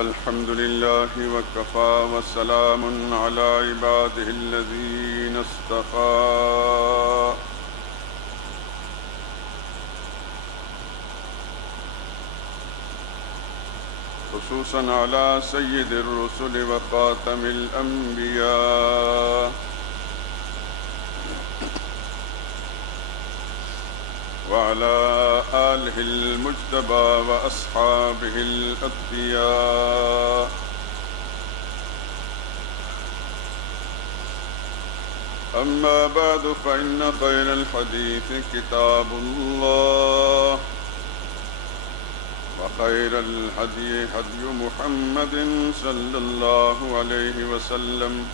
الحمد لله وكفى وسلام على عباده الذين اصطفى خصوصا على سيد الرسل وخاتم الأنبياء وعلى آله المجتبى وأصحابه الأتقياء أما بعد فإن خير الحديث كتاب الله وخير الهدي هدي محمد صلى الله عليه وسلم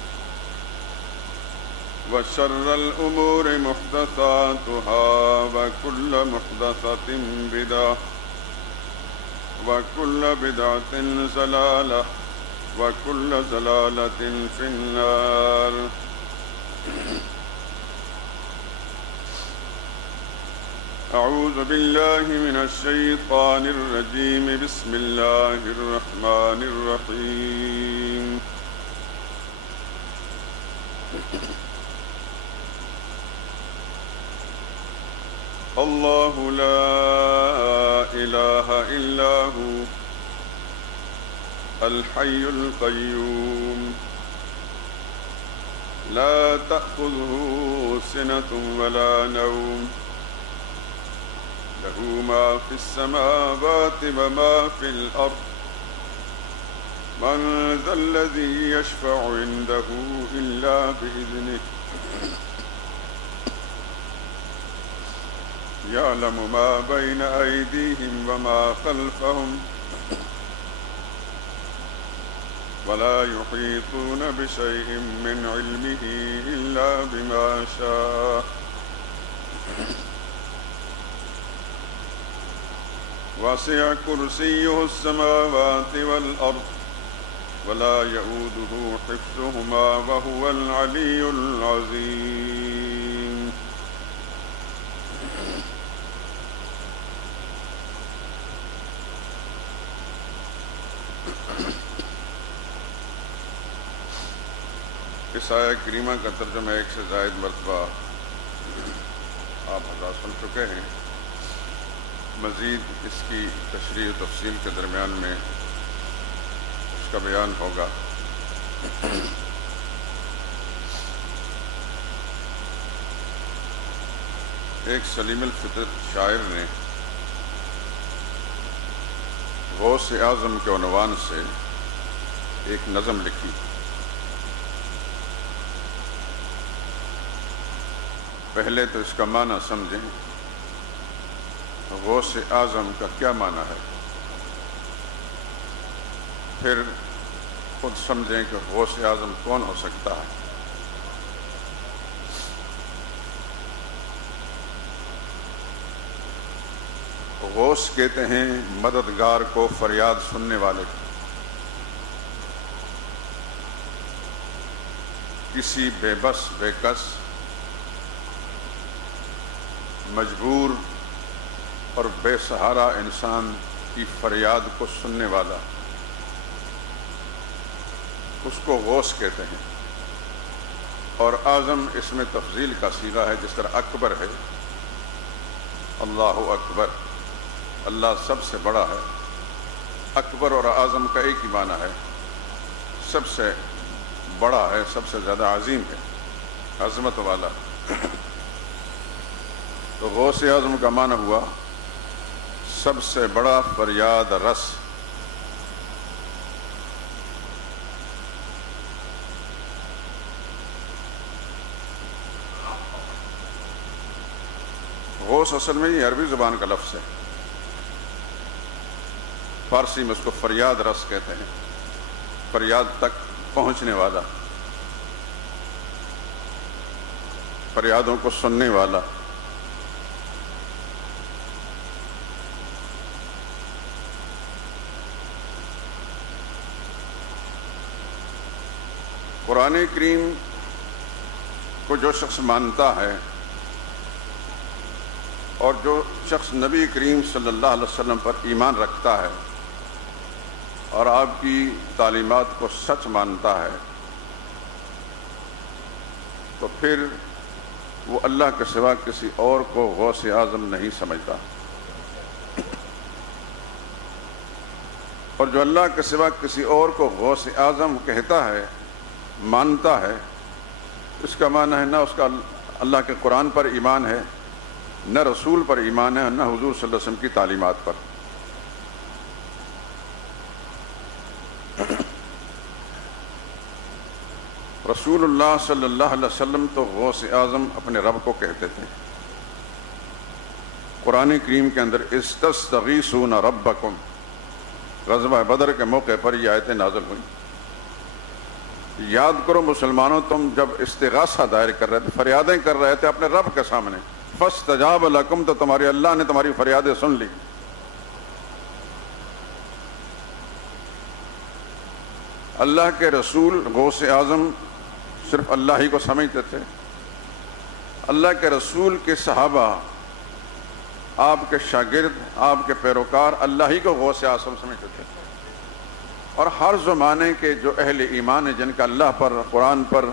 وشر الأمور محدثاتها وكل محدثة بدعة وكل بدعة ضلالة وكل ضلالة في النار. أعوذ بالله من الشيطان الرجيم. بسم الله الرحمن الرحيم. الله لا إله إلا هو الحي القيوم لا تأخذه سنة ولا نوم له ما في السماوات وما في الأرض من ذا الذي يشفع عنده إلا بإذنه يعلم ما بين أيديهم وما خلفهم ولا يحيطون بشيء من علمه إلا بما شاء وسع كرسيه السماوات والأرض ولا يؤوده حفظهما وهو العلي العظيم. اس آیہ کریمہ کا ترجمہ ایک سے زائد مرتبہ آپ حضرات سن چکے ہیں. مزید اس کی تشریح و تفصیل کے درمیان میں اس کا بیان ہوگا. ایک سلیم الفطر شاعر نے غوث اعظم کے عنوان سے ایک نظم لکھی. پہلے تو اس کا معنی سمجھیں. غوث اعظم کا کیا معنی ہے، پھر خود سمجھیں کہ غوث اعظم کون ہو سکتا ہے. غوث کہتے ہیں مددگار کو، فریاد سننے والے کو. کسی بے بس بے کس مجبور اور بے سہارا انسان کی فریاد کو سننے والا، اس کو غوث کہتے ہیں. اور اعظم اس میں تفضیل کا صیغہ ہے، جس طرح اکبر ہے. اللہ اکبر، اللہ سب سے بڑا ہے. اکبر اور اعظم کا ایک ہی معنی ہے، سب سے بڑا ہے، سب سے زیادہ عظیم ہے، عظمت والا. تو غوث اعظم کا معنی ہوا سب سے بڑا فریاد رس. غوث اصل میں یہ عربی زبان کا لفظ ہے. فارسی میں اس کو فریاد رس کہتے ہیں، فریاد تک پہنچنے والا، فریادوں کو سننے والا. قرآن کریم کو جو شخص مانتا ہے اور جو شخص نبی کریم صلی اللہ علیہ وسلم پر ایمان رکھتا ہے اور آپ کی تعلیمات کو سچ مانتا ہے تو پھر وہ اللہ کے سوا کسی اور کو غوث اعظم نہیں سمجھتا، اور جو اللہ کے سوا کسی اور کو غوث اعظم کہتا ہے، مانتا ہے، اس کا معنی ہے نہ اس کا اللہ کے قرآن پر ایمان ہے، نہ رسول پر ایمان ہے، نہ حضور صلی اللہ علیہ وسلم کی تعلیمات پر۔ رسول اللہ صلی اللہ علیہ وسلم تو غوث اعظم اپنے رب کو کہتے تھے۔ قرآن کریم کے اندر استستغیثون ربکم، غزوہ بدر کے موقع پر یہ آیتیں نازل ہوئیں۔ یاد کرو مسلمانوں، تم جب استغاثہ دائر کر رہے تھے، فریادیں کر رہے تھے اپنے رب کے سامنے، فاستجاب لکم، تو تمہارے اللہ نے تمہاری فریادیں سن لی۔ اللہ کے رسول غوث اعظم صرف اللہ ہی کو سمجھتے تھے، اللہ کے رسول کے صحابہ، آپ کے شاگرد، آپ کے پیروکار اللہ ہی کو غوث اعظم سمجھتے تھے، اور ہر زمانے کے جو اہل ایمان ہیں جن کا اللہ پر، قرآن پر،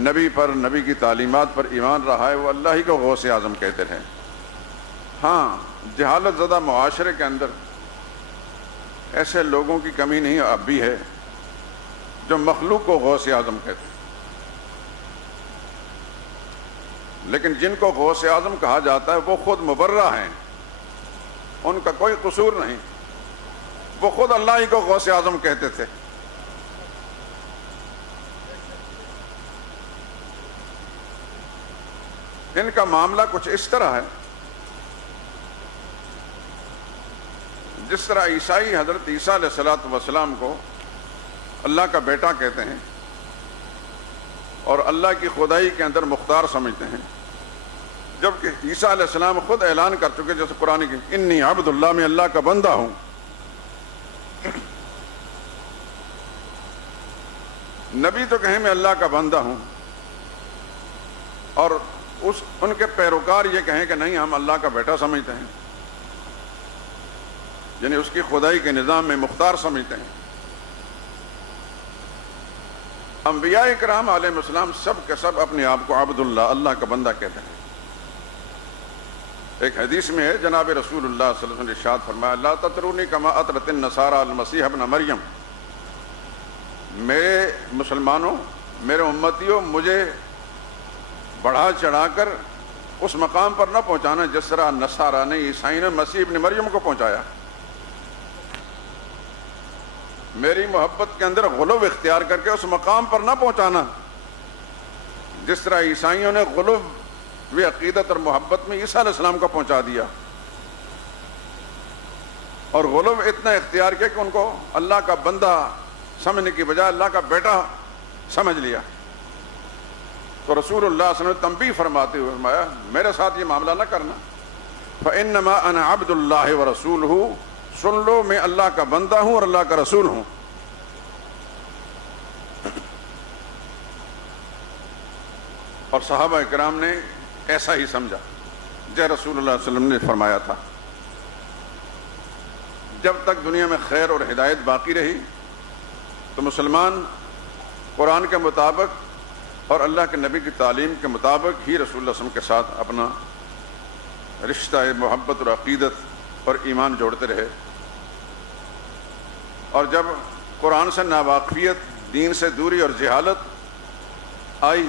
نبی پر، نبی کی تعلیمات پر ایمان رہا ہے، وہ اللہ ہی کو غوث اعظم کہتے رہے۔ ہاں، جہالت زدہ معاشرے کے اندر ایسے لوگوں کی کمی نہیں اب بھی ہے جو مخلوق کو غوث اعظم کہتے ہیں، لیکن جن کو غوث اعظم کہا جاتا ہے وہ خود مبرہ ہیں، ان کا کوئی قصور نہیں، وہ خود اللہ ہی کو غوث اعظم کہتے تھے۔ ان کا معاملہ کچھ اس طرح ہے جس طرح عیسائی حضرت عیسیٰ علیہ السلام کو اللہ کا بیٹا کہتے ہیں اور اللہ کی خدائی کے اندر مختار سمجھتے ہیں، جبکہ عیسیٰ علیہ السلام خود اعلان کر چکے، جیسے قرآن کی انی عبد اللہ، میں اللہ کا بندہ ہوں۔ نبی تو کہیں میں اللہ کا بندہ ہوں، اور ان کے پیروکار یہ کہیں کہ نہیں ہم اللہ کا بیٹا سمجھتے ہیں، یعنی اس کی خدائی کے نظام میں مختار سمجھتے ہیں۔ انبیاء کرام علیہ السلام سب کے سب اپنے آپ کو عبداللہ، اللہ کا بندہ کہتے ہیں۔ ایک حدیث میں ہے جناب رسول اللہ صلی اللہ علیہ وسلم نے ارشاد فرمایا لا تطرونی کما اطرت النصارى المسیح ابن مریم، میرے مسلمانوں، میرے امتیوں، مجھے بڑھا چڑھا کر اس مقام پر نہ پہنچانا جس طرح نصارہ نے، عیسائی نے مسیح ابن مریم کو پہنچایا۔ میری محبت کے اندر غلو اختیار کر کے اس مقام پر نہ پہنچانا جس طرح عیسائیوں نے غلو و عقیدت اور محبت میں عیسیٰ علیہ السلام کو پہنچا دیا، اور غلو اتنا اختیار کیا کہ ان کو اللہ کا بندہ سمجھنے کی بجائے اللہ کا بیٹا سمجھ لیا۔ تو رسول اللہ صلی اللہ علیہ وسلم تنبیہ فرماتے ہوئے فرمایا میرے ساتھ یہ معاملہ نہ کرنا، فَإِنَّمَا أَنَا عَبْدُ اللَّهِ وَرَسُولُهُ، سن لو میں اللہ کا بندہ ہوں اور اللہ کا رسول ہوں۔ اور صحابہ کرام نے ایسا ہی سمجھا جو رسول اللہ صلی اللہ علیہ وسلم نے فرمایا تھا۔ جب تک دنیا میں خیر اور ہدایت باقی رہی تو مسلمان قرآن کے مطابق اور اللہ کے نبی کی تعلیم کے مطابق ہی رسول اللہ صلی اللہ علیہ وسلم کے ساتھ اپنا رشتہ محبت اور عقیدت اور ایمان جوڑتے رہے، اور جب قرآن سے ناواقفیت، دین سے دوری اور جہالت آئی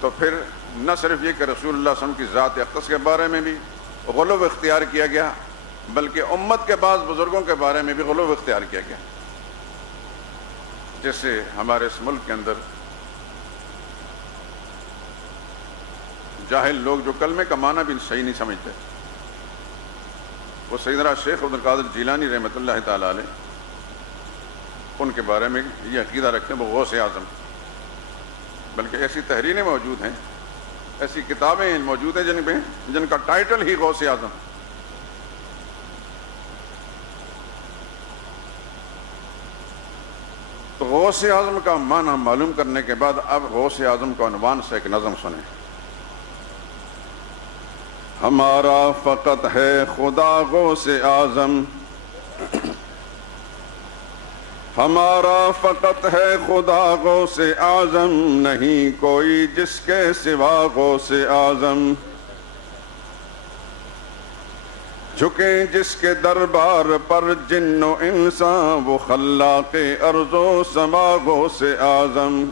تو پھر نہ صرف یہ کہ رسول اللہ صلی اللہ علیہ وسلم کی ذات اقدس کے بارے میں بھی غلو اختیار کیا گیا، بلکہ امت کے بعض بزرگوں کے بارے میں بھی غلو اختیار کیا گیا، جیسے ہمارے اس ملک کے اندر جاہل لوگ جو کلمے کا معنی بھی صحیح نہیں سمجھتے، وہ سیدنا شیخ عبد القادر جیلانی رحمۃ اللہ تعالی علیہ ان کے بارے میں یہ عقیدہ رکھتے ہیں وہ غوث اعظم، بلکہ ایسی تحریریں موجود ہیں، ایسی کتابیں موجود ہیں جن کا ٹائٹل ہی غوث اعظم۔ تو غوث اعظم کا معنی معلوم کرنے کے بعد اب غوث اعظم کا عنوان سے ایک نظم سنیں۔ ہمارا فقط ہے خدا غوث اعظم، ہمارا فقط ہے خدا غوث اعظم، نہیں کوئی جس کے سوا غوث اعظم۔ جھکیں جس کے دربار پر جن و انسان، وہ خلاق ارض و سما غوث اعظم۔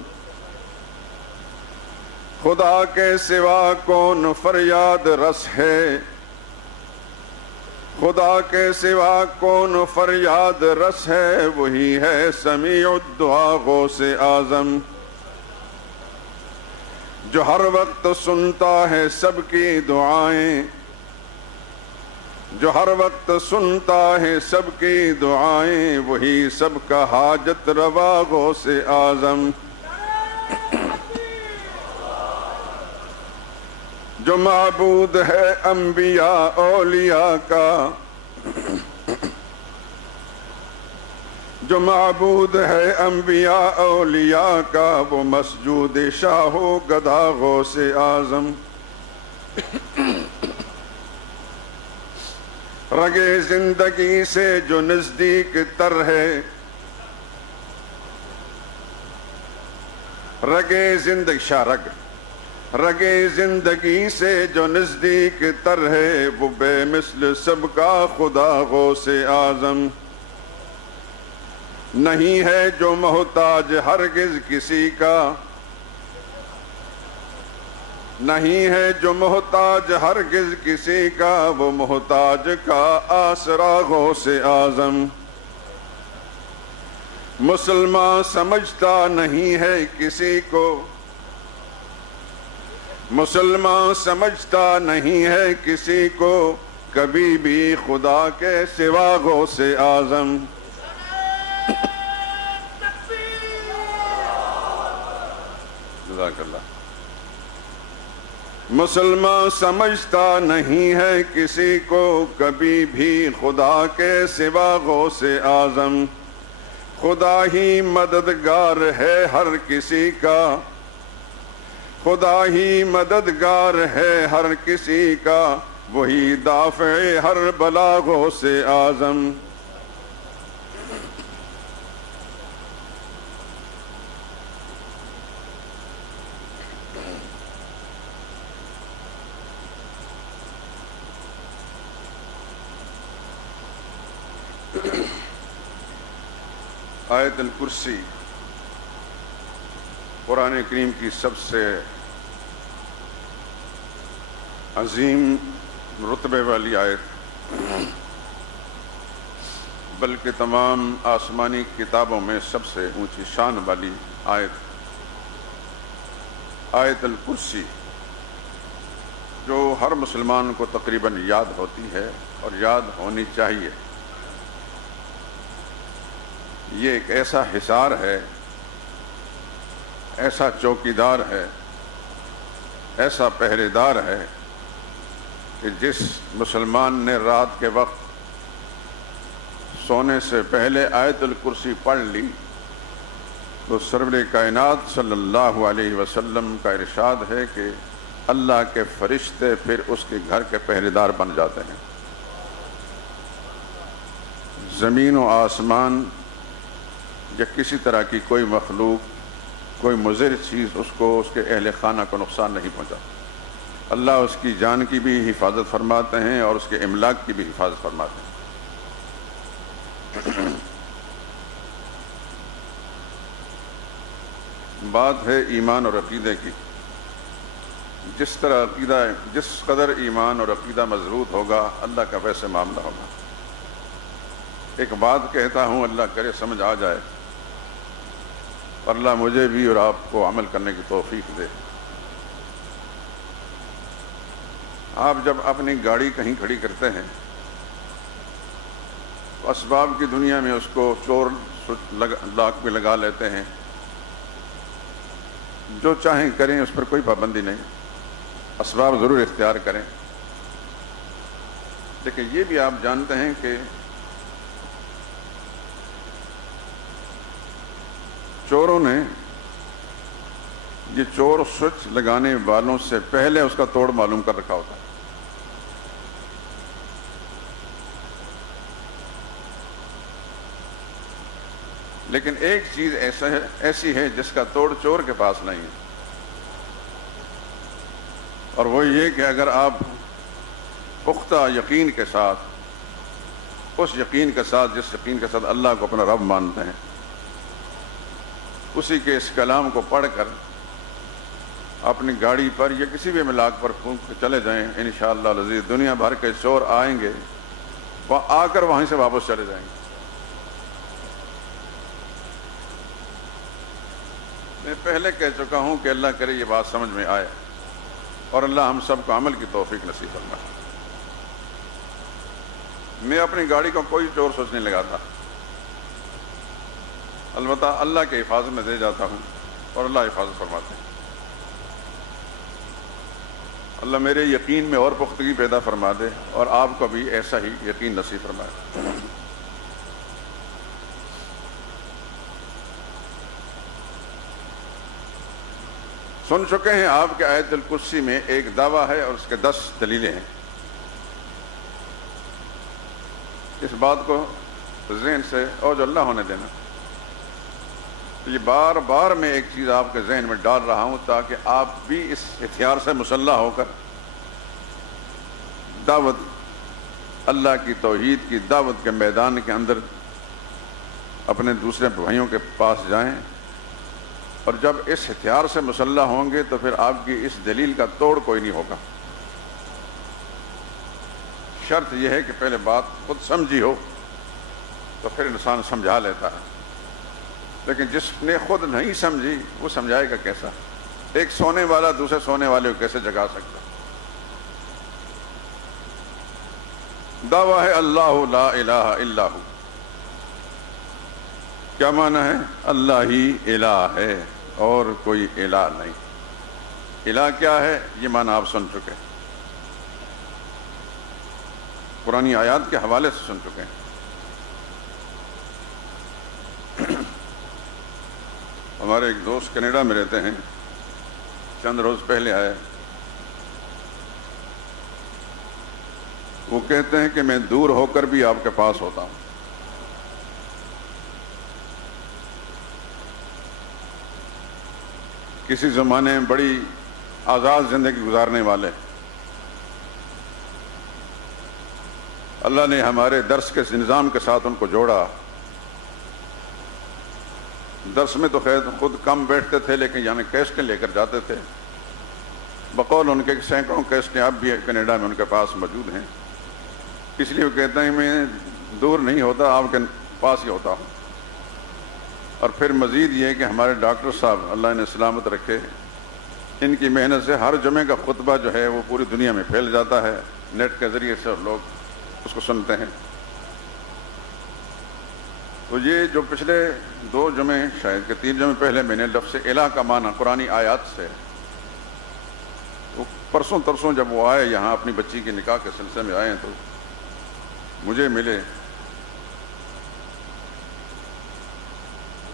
خدا کے سوا کون فریاد رس ہے، خدا کے سوا کون فریاد رس ہے، وہی ہے سمیع الدعا غوث اعظم۔ جو ہر وقت سنتا ہے سب کی دعائیں، جو ہر وقت سنتا ہے سب کی دعائیں، وہی سب کا حاجت روا غوث اعظم۔ جو معبود ہے انبیاء اولیاء کا، جو معبود ہے انبیاء اولیاء کا، وہ مسجود شاہ و گدا غوث اعظم۔ رگے زندگی سے جو نزدیک تر ہے، رگے زندگی شارگ، رگے زندگی سے جو نزدیک تر ہے، وہ بے مثل سب کا خدا غوث اعظم۔ نہیں ہے جو محتاج ہرگز کسی کا، نہیں ہے جو محتاج ہرگز کسی کا، وہ محتاج کا آسرا غوث اعظم۔ مسلمان سمجھتا نہیں ہے کسی کو، مسلمان سمجھتا نہیں ہے کسی کو، کبھی بھی خدا کے سوا غوث اعظم۔ جزاک اللہ۔ مسلمان سمجھتا نہیں ہے کسی کو، کبھی بھی خدا کے سوا غوث اعظم۔ خدا ہی مددگار ہے ہر کسی کا، خدا ہی مددگار ہے ہر کسی کا، وہی دافع ہر بلا غوث اعظم۔ آیت الکرسی قرآن کریم کی سب سے عظیم رتبے والی آیت، بلکہ تمام آسمانی کتابوں میں سب سے اونچی شان والی آیت، آیت الکرسی، جو ہر مسلمان کو تقریباً یاد ہوتی ہے اور یاد ہونی چاہیے۔ یہ ایک ایسا حصار ہے، ایسا چوکیدار ہے، ایسا پہرے دار ہے کہ جس مسلمان نے رات کے وقت سونے سے پہلے آیت الکرسی پڑھ لی، تو سرور کائنات صلی اللہ علیہ وسلم کا ارشاد ہے کہ اللہ کے فرشتے پھر اس کے گھر کے پہرے دار بن جاتے ہیں۔ زمین و آسمان یا کسی طرح کی کوئی مخلوق، کوئی مضر چیز اس کو، اس کے اہل خانہ کو نقصان نہیں پہنچا۔ اللہ اس کی جان کی بھی حفاظت فرماتے ہیں اور اس کے املاک کی بھی حفاظت فرماتے ہیں۔ بات ہے ایمان اور عقیدے کی۔ جس طرح عقیدہ، جس قدر ایمان اور عقیدہ مضبوط ہوگا، اللہ کا ویسے معاملہ ہوگا۔ ایک بات کہتا ہوں، اللہ کرے سمجھ آ جائے، اور اللہ مجھے بھی اور آپ کو عمل کرنے کی توفیق دے۔ آپ جب اپنی گاڑی کہیں کھڑی کرتے ہیں، تو اسباب کی دنیا میں اس کو چور لاک پہ لگا لیتے ہیں، جو چاہیں کریں، اس پر کوئی پابندی نہیں، اسباب ضرور اختیار کریں۔ لیکن یہ بھی آپ جانتے ہیں کہ چوروں نے یہ چور سوئچ لگانے والوں سے پہلے اس کا توڑ معلوم کر رکھا ہوتا ہے۔ لیکن ایک چیز ایسی ہے جس کا توڑ چور کے پاس نہیں ہے، اور وہ یہ کہ اگر آپ پختہ یقین کے ساتھ، اس یقین کے ساتھ جس یقین کے ساتھ اللہ کو اپنا رب مانتے ہیں، اسی کے اس کلام کو پڑھ کر اپنی گاڑی پر یا کسی بھی املاک پر پھونک کے چلے جائیں، انشاءاللہ العزیز دنیا بھر کے چور آئیں گے، وہ آ کر وہیں سے واپس چلے جائیں گے۔ میں پہلے کہہ چکا ہوں کہ اللہ کرے یہ بات سمجھ میں آئے اور اللہ ہم سب کو عمل کی توفیق نصیب فرمائے۔ میں اپنی گاڑی کو کوئی چور سوچنے لگا تھا، البتہ اللہ کے حفاظت میں دے جاتا ہوں اور اللہ حفاظت فرماتے ہیں۔ اللہ میرے یقین میں اور پختگی پیدا فرما دے اور آپ کو بھی ایسا ہی یقین نصیب فرمائے۔ سن چکے ہیں آپ کے آیت الکرسی میں ایک دعویٰ ہے اور اس کے 10 دلیلیں ہیں۔ اس بات کو ذہن سے اوجھ اللہ ہونے دینا۔ یہ بار بار میں ایک چیز آپ کے ذہن میں ڈال رہا ہوں تاکہ آپ بھی اس ہتھیار سے مسلح ہو کر دعوت، اللہ کی توحید کی دعوت کے میدان کے اندر اپنے دوسرے بھائیوں کے پاس جائیں، اور جب اس ہتھیار سے مسلح ہوں گے تو پھر آپ کی اس دلیل کا توڑ کوئی نہیں ہوگا۔ شرط یہ ہے کہ پہلے بات خود سمجھی ہو تو پھر انسان سمجھا لیتا ہے، لیکن جس نے خود نہیں سمجھی وہ سمجھائے گا کیسا؟ ایک سونے والا دوسرے سونے والے کو کیسے جگا سکتا؟ دعویٰ ہے اللہ لا الہ الا ہو۔ کیا معنی ہے؟ اللہ ہی الہ ہے اور کوئی الہ نہیں۔ الہ کیا ہے یہ معنی آپ سن چکے ہیں، قرآنی آیات کے حوالے سے سن چکے ہیں۔ ہمارے ایک دوست کینیڈا میں رہتے ہیں، چند روز پہلے آئے، وہ کہتے ہیں کہ میں دور ہو کر بھی آپ کے پاس ہوتا ہوں۔ کسی زمانے میں بڑی آزاد زندگی گزارنے والے، اللہ نے ہمارے درس کے نظام کے ساتھ ان کو جوڑا۔ درس میں تو خیر خود کم بیٹھتے تھے، لیکن یعنی کیسٹیں لے کر جاتے تھے، بقول ان کے سینکڑوں کیسٹیں اب بھی کینیڈا میں ان کے پاس موجود ہیں۔ اس لیے وہ کہتے ہیں میں دور نہیں ہوتا، آپ کے پاس ہی ہوتا ہوں۔ اور پھر مزید یہ کہ ہمارے ڈاکٹر صاحب اللہ انہیں سلامت رکھے، ان کی محنت سے ہر جمعے کا خطبہ جو ہے وہ پوری دنیا میں پھیل جاتا ہے، نیٹ کے ذریعے سے لوگ اس کو سنتے ہیں۔ تو یہ جو پچھلے 2 جمعے شاید کہ 3 جمعے پہلے میں نے لفظ الہ کا معنی قرآنی آیات سے، وہ پرسوں ترسوں جب وہ آئے یہاں اپنی بچی کے نکاح کے سلسلے میں آئے تو مجھے ملے،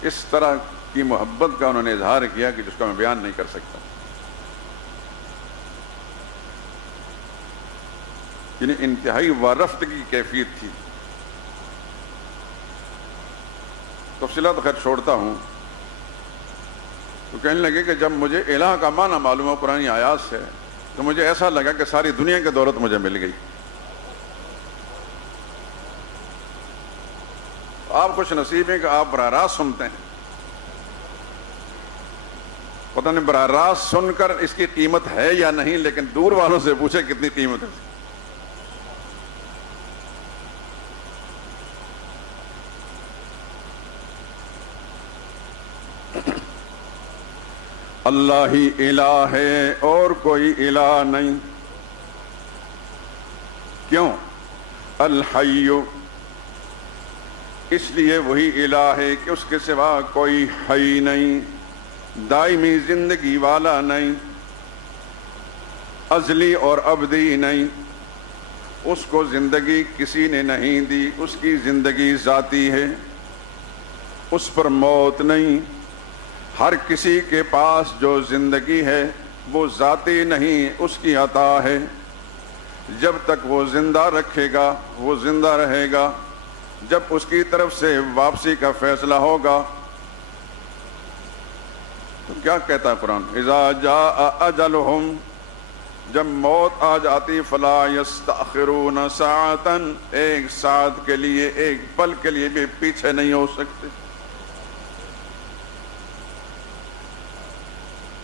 اس طرح کی محبت کا انہوں نے اظہار کیا کہ جس کا میں بیان نہیں کر سکتا۔ یعنی انتہائی وارفتگی کی کیفیت تھی۔ تفصیلات خیر چھوڑتا ہوں، تو کہنے لگے کہ جب مجھے الہ کا معنی معلوم ہو قرآنی آیات سے تو مجھے ایسا لگا کہ ساری دنیا کی دولت مجھے مل گئی۔ آپ خوش نصیب ہیں کہ آپ براہ راست سنتے ہیں، پتہ نہیں براہ راست سن کر اس کی قیمت ہے یا نہیں، لیکن دور والوں سے پوچھے کتنی قیمت ہے۔ اللہ ہی الہ ہے اور کوئی الہ نہیں۔ کیوں؟ الحی، اس لیے وہی الہ ہے کہ اس کے سوا کوئی حی نہیں، دائمی زندگی والا نہیں، ازلی اور ابدی نہیں۔ اس کو زندگی کسی نے نہیں دی، اس کی زندگی ذاتی ہے، اس پر موت نہیں۔ ہر کسی کے پاس جو زندگی ہے وہ ذاتی نہیں، اس کی عطا ہے۔ جب تک وہ زندہ رکھے گا وہ زندہ رہے گا، جب اس کی طرف سے واپسی کا فیصلہ ہوگا تو کیا کہتا ہے قرآن؟ اذا جاء اجلہم، جب موت آ جاتی، فلا یستأخرون ساعتا، ایک ساعت کے لیے، ایک پل کے لیے بھی پیچھے نہیں ہو سکتے۔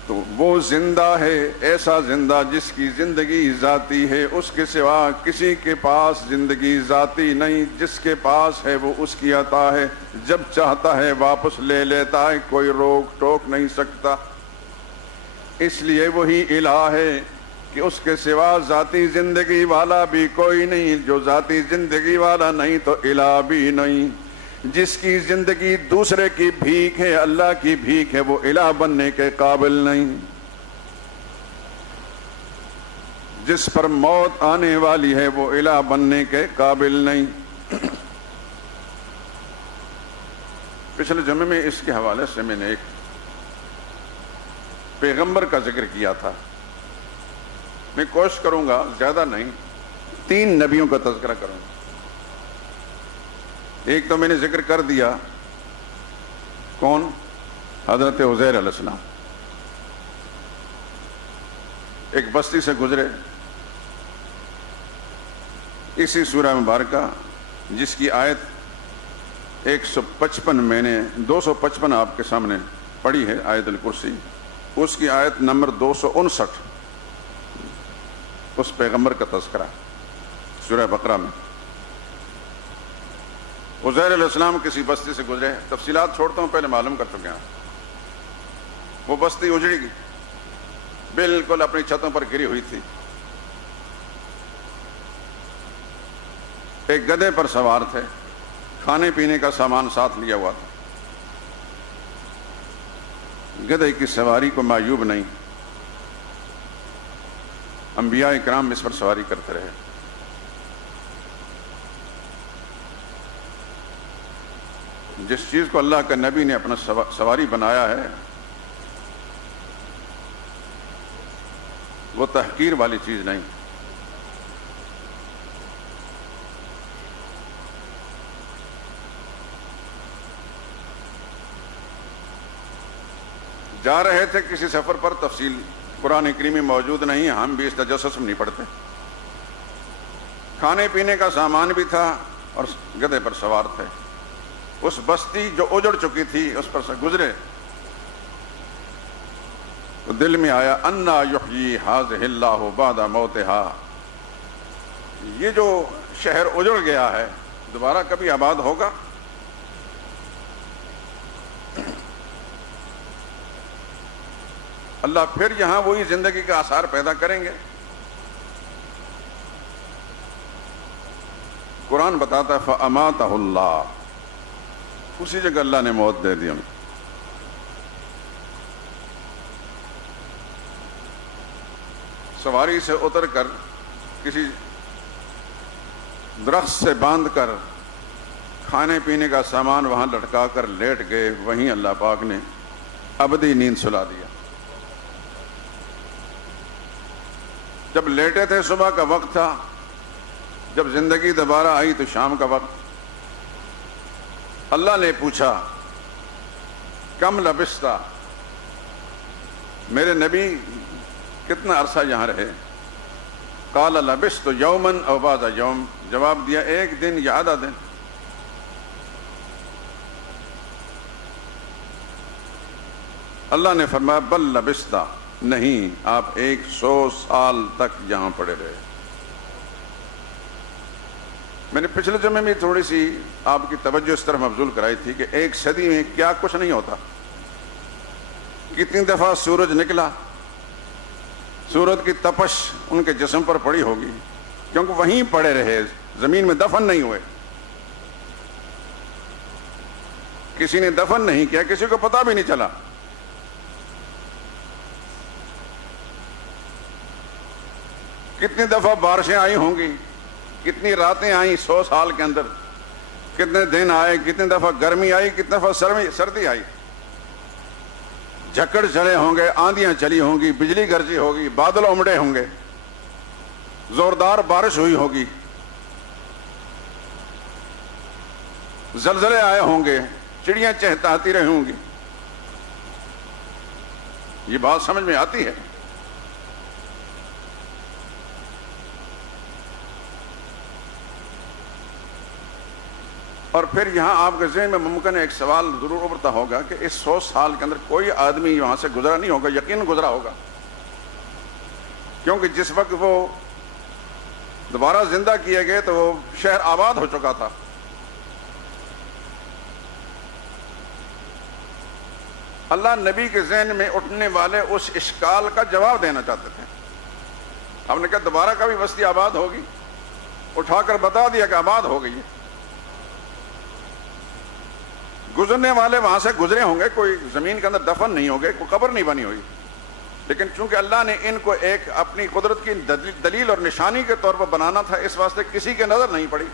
تو وہ زندہ ہے، ایسا زندہ جس کی زندگی ذاتی ہے، اس کے سوا کسی کے پاس زندگی ذاتی نہیں، جس کے پاس ہے وہ اس کی عطا ہے، جب چاہتا ہے واپس لے لیتا ہے، کوئی روک ٹوک نہیں سکتا۔ اس لیے وہی الہ ہے کہ اس کے سوا ذاتی زندگی والا بھی کوئی نہیں، جو ذاتی زندگی والا نہیں تو الہ بھی نہیں۔ جس کی زندگی دوسرے کی بھیک ہے، اللہ کی بھیک ہے، وہ الہ بننے کے قابل نہیں۔ جس پر موت آنے والی ہے وہ الہ بننے کے قابل نہیں۔ پچھلے جمعے میں اس کے حوالے سے میں نے ایک پیغمبر کا ذکر کیا تھا۔ میں کوشش کروں گا زیادہ نہیں، 3 نبیوں کا تذکرہ کروں گا۔ ایک تو میں نے ذکر کر دیا، کون؟ حضرت عزیر علیہ السلام، ایک بستی سے گزرے، اسی سورہ مبارکہ جس کی آیت 155 میں نے 255 آپ کے سامنے پڑھی ہے، آیت الکرسی، اس کی آیت نمبر 259، اس پیغمبر کا تذکرہ سورہ بقرہ میں۔ عزیر علیہ السلام کسی بستی سے گزرے، تفصیلات چھوڑتا ہوں، پہلے معلوم کر چکے ہیں۔ وہ بستی اجڑی گئی، بالکل اپنی چھتوں پر گری ہوئی تھی۔ ایک گدھے پر سوار تھے، کھانے پینے کا سامان ساتھ لیا ہوا تھا۔ گدھے کی سواری کو معیوب نہیں، انبیاء کرام اس پر سواری کرتے رہے۔ جس چیز کو اللہ کا نبی نے اپنا سواری بنایا ہے وہ تحقیر والی چیز نہیں۔ جا رہے تھے کسی سفر پر، تفصیل قرآن کریم میں موجود نہیں، ہم بھی اس تجسس میں نہیں پڑھتے۔ کھانے پینے کا سامان بھی تھا اور گدھے پر سوار تھے۔ اس بستی جو اجڑ چکی تھی اس پر سے گزرے تو دل میں آیا، انا یحیی ھذہ اللہ بعد موتہا، یہ جو شہر اجڑ گیا ہے دوبارہ کبھی آباد ہوگا؟ اللہ پھر یہاں وہی زندگی کے آثار پیدا کریں گے؟ قرآن بتاتا ہے فَأَمَاتَهُ اللَّهُ، اسی جگہ اللہ نے موت دے دی ہمیں۔ سواری سے اتر کر کسی درخت سے باندھ کر کھانے پینے کا سامان وہاں لٹکا کر لیٹ گئے، وہیں اللہ پاک نے ابدی نیند سلا دیا۔ جب لیٹے تھے صبح کا وقت تھا، جب زندگی دوبارہ آئی تو شام کا وقت۔ اللہ نے پوچھا کم لبثتا، میرے نبی کتنا عرصہ یہاں رہے؟ قال لبثت یوما او بعض یوم، جواب دیا ایک دن یا آدھا دن۔ اللہ نے فرمایا بل لبثتا، نہیں، آپ 100 سال تک یہاں پڑے رہے۔ میں نے پچھلے جمعے میں تھوڑی سی آپ کی توجہ اس طرح مبذول کرائی تھی کہ 1 صدی میں کیا کچھ نہیں ہوتا۔ کتنی دفعہ سورج نکلا، سورج کی تپش ان کے جسم پر پڑی ہوگی، کیونکہ وہیں پڑے رہے، زمین میں دفن نہیں ہوئے۔ کسی نے دفن نہیں کیا، کسی کو پتہ بھی نہیں چلا۔ کتنی دفعہ بارشیں آئی ہوں گی، کتنی راتیں آئیں 100 سال کے اندر، کتنے دن آئے، کتنی دفعہ گرمی آئی، کتنی دفعہ سردی آئی، جھکڑ چلے ہوں گے، آندیاں چلی ہوں گی، بجلی گرجی ہوگی، بادل امڑے ہوں گے، زوردار بارش ہوئی ہوگی۔ زلزلے آئے ہوں گے، چڑیاں چہچہاتی رہی ہوں گی. یہ بات سمجھ میں آتی ہے؟ اور پھر یہاں آپ کے ذہن میں ممکن ایک سوال ضرور ابھرتا ہوگا کہ اس 100 سال کے اندر کوئی آدمی وہاں سے گزرا نہیں ہوگا. یقیناً گزرا ہوگا، کیونکہ جس وقت وہ دوبارہ زندہ کیے گئے تو وہ شہر آباد ہو چکا تھا. اللہ نبی کے ذہن میں اٹھنے والے اس اشکال کا جواب دینا چاہتے تھے. ہم نے کہا دوبارہ کبھی بستی آباد ہوگی؟ اٹھا کر بتا دیا کہ آباد ہو گئی ہے. گزرنے والے وہاں سے گزرے ہوں گے، کوئی زمین کے اندر دفن نہیں ہو گئے، کوئی قبر نہیں بنی ہوئی، لیکن چونکہ اللہ نے ان کو ایک اپنی قدرت کی دلیل اور نشانی کے طور پر بنانا تھا، اس واسطے کسی کے نظر نہیں پڑی.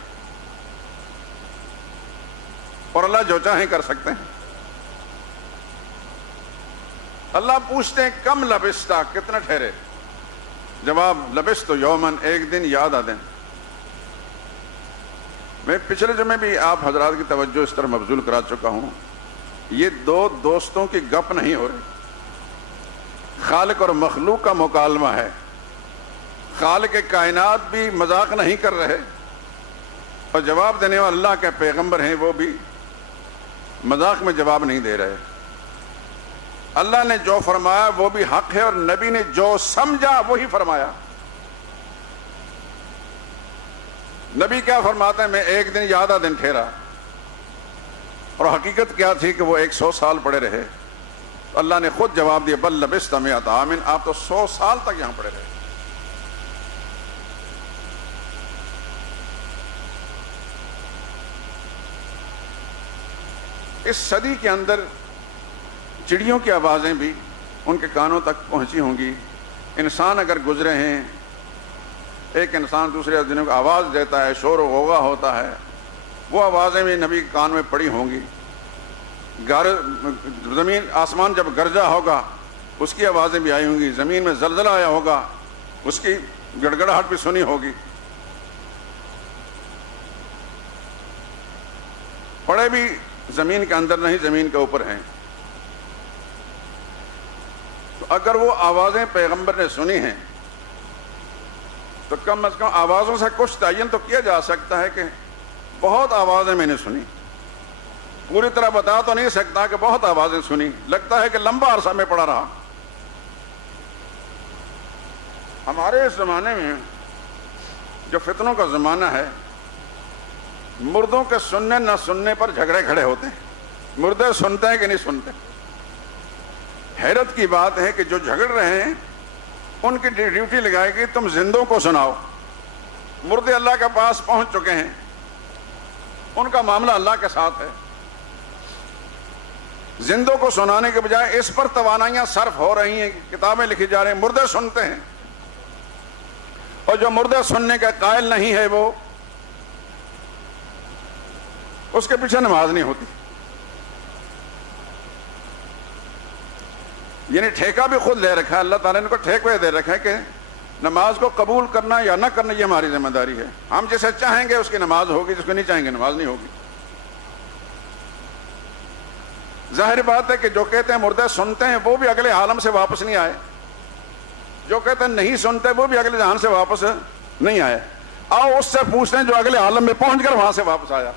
اور اللہ جو چاہیں کر سکتے ہیں. اللہ پوچھتے ہیں کم لبستا، کتنا ٹھہرے؟ جواب لبست یومن، ایک دن یا آدھا دن. میں پچھلے جمعے بھی آپ حضرات کی توجہ اس طرح مبذول کرا چکا ہوں. یہ دو دوستوں کی گپ نہیں ہو رہی، خالق اور مخلوق کا مکالمہ ہے. خالق کائنات بھی مذاق نہیں کر رہے، اور جواب دینے والے اللہ کے پیغمبر ہیں، وہ بھی مذاق میں جواب نہیں دے رہے. اللہ نے جو فرمایا وہ بھی حق ہے، اور نبی نے جو سمجھا وہی فرمایا. نبی کیا فرماتا ہے؟ میں ایک دن یا آدھا دن ٹھہرا، اور حقیقت کیا تھی کہ وہ 100 سال پڑے رہے. اللہ نے خود جواب دیا بل لبست مئۃ عام، آپ تو 100 سال تک یہاں پڑے رہے. اس صدی کے اندر چڑیوں کی آوازیں بھی ان کے کانوں تک پہنچی ہوں گی. انسان اگر گزرے ہیں، ایک انسان دوسرے آدمی کو آواز دیتا ہے، شور و غوغا ہوتا ہے، وہ آوازیں بھی نبی کے کان میں پڑی ہوں گی. زمین آسمان جب گرجا ہوگا اس کی آوازیں بھی آئی ہوں گی. زمین میں زلزلہ آیا ہوگا اس کی گڑگڑاہٹ بھی سنی ہوگی. پڑے بھی زمین کے اندر نہیں، زمین کے اوپر ہیں. تو اگر وہ آوازیں پیغمبر نے سنی ہیں تو کم از کم آوازوں سے کچھ تعین تو کیا جا سکتا ہے کہ بہت آوازیں میں نے سنی. پوری طرح بتا تو نہیں سکتا کہ بہت آوازیں سنی، لگتا ہے کہ لمبا عرصہ میں پڑا رہا. ہمارے اس زمانے میں جو فتنوں کا زمانہ ہے، مردوں کے سننے نہ سننے پر جھگڑے کھڑے ہوتے ہیں. مردے سنتے ہیں کہ نہیں سنتے؟ حیرت کی بات ہے کہ جو جھگڑ رہے ہیں ان کی ڈیوٹی لگائے گی تم زندوں کو سناؤ. مردے اللہ کے پاس پہنچ چکے ہیں، ان کا معاملہ اللہ کے ساتھ ہے. زندوں کو سنانے کے بجائے اس پر توانائیاں صرف ہو رہی ہیں، کتابیں لکھی جا رہی ہیں. مردے سنتے ہیں، اور جو مردے سننے کا قائل نہیں ہے وہ اس کے پیچھے نماز نہیں ہوتی. یعنی ٹھیکہ بھی خود لے رکھا ہے اللہ تعالیٰ نے، کو ٹھیکے دے رکھا ہے کہ نماز کو قبول کرنا یا نہ کرنا یہ ہماری ذمہ داری ہے. ہم جسے چاہیں گے اس کی نماز ہوگی، جس کو نہیں چاہیں گے نماز نہیں ہوگی. ظاہر بات ہے کہ جو کہتے ہیں مردے سنتے ہیں وہ بھی اگلے عالم سے واپس نہیں آئے، جو کہتے ہیں نہیں سنتے وہ بھی اگلے جہان سے واپس نہیں آئے. آؤ اس سے پوچھتے ہیں جو اگلے عالم میں پہنچ کر وہاں سے واپس آیا.